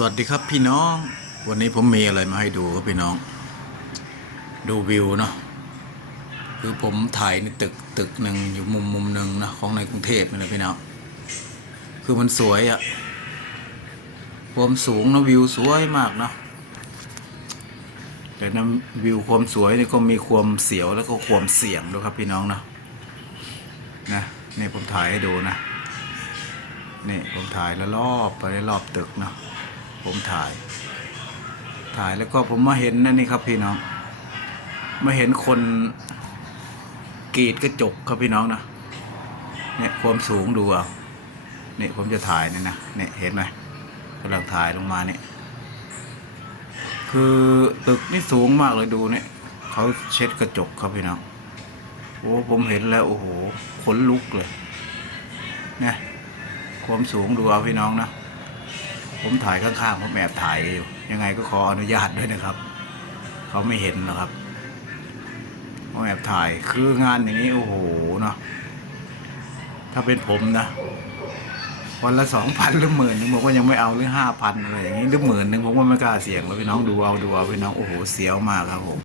สวัสดีครับพี่น้อง วันนี้ผมมีอะไรมาให้ดูครับพี่น้อง ดูวิวเนาะคือผมถ่ายในตึกตึกหนึ่งอยู่มุมมุมหนึ่งนะของในกรุงเทพนี่แหละพี่น้องคือมันสวยอะความสูงนะวิวสวยมากเนาะแต่นั้นวิวความสวยนี่ก็มีความเสียวแล้วก็ความเสี่ยงด้วยครับพี่น้องเนาะนะนี่ผมถ่ายให้ดูนะนี่ผมถ่ายแล้วรอบไปรอบตึกเนาะ ผมถ่าย ถ่ายแล้วก็ผมมาเห็นนั่นนี่ครับพี่น้อง มาเห็นคนกรีดกระจกครับพี่น้องนะเนี่ยความสูงดูเอาเนี่ยผมจะถ่ายเนี่ยนะเนี่ยเห็นไหมกำลังถ่ายลงมาเนี่ย คือตึกนี่สูงมากเลยดูเนี่ยเขาเช็ดกระจกครับพี่น้องโอ้ผมเห็นแล้วโอ้โหขนลุกเลยเนี่ยความสูงดูเอาพี่น้องนะ ผมถ่ายข้างๆผมแอบถ่ายอยู่ยังไงก็ขออนุญาตด้วยนะครับ เขาไม่เห็นนะครับผมแอบถ่ายคืองานอย่างนี้โอ้โหเนาะถ้าเป็นผมนะ วันละสองพันหรือหมื่นหนึงผมก็ยังไม่เอาหรือห้าพันอะไรอย่างนี้หรือหมื่นหนึ่งผมก็ไม่กล้าเสี่ยงแล้วพี่น้องดูเอาดูเอาพี่น้องโอ้โหเสียวมากครับผม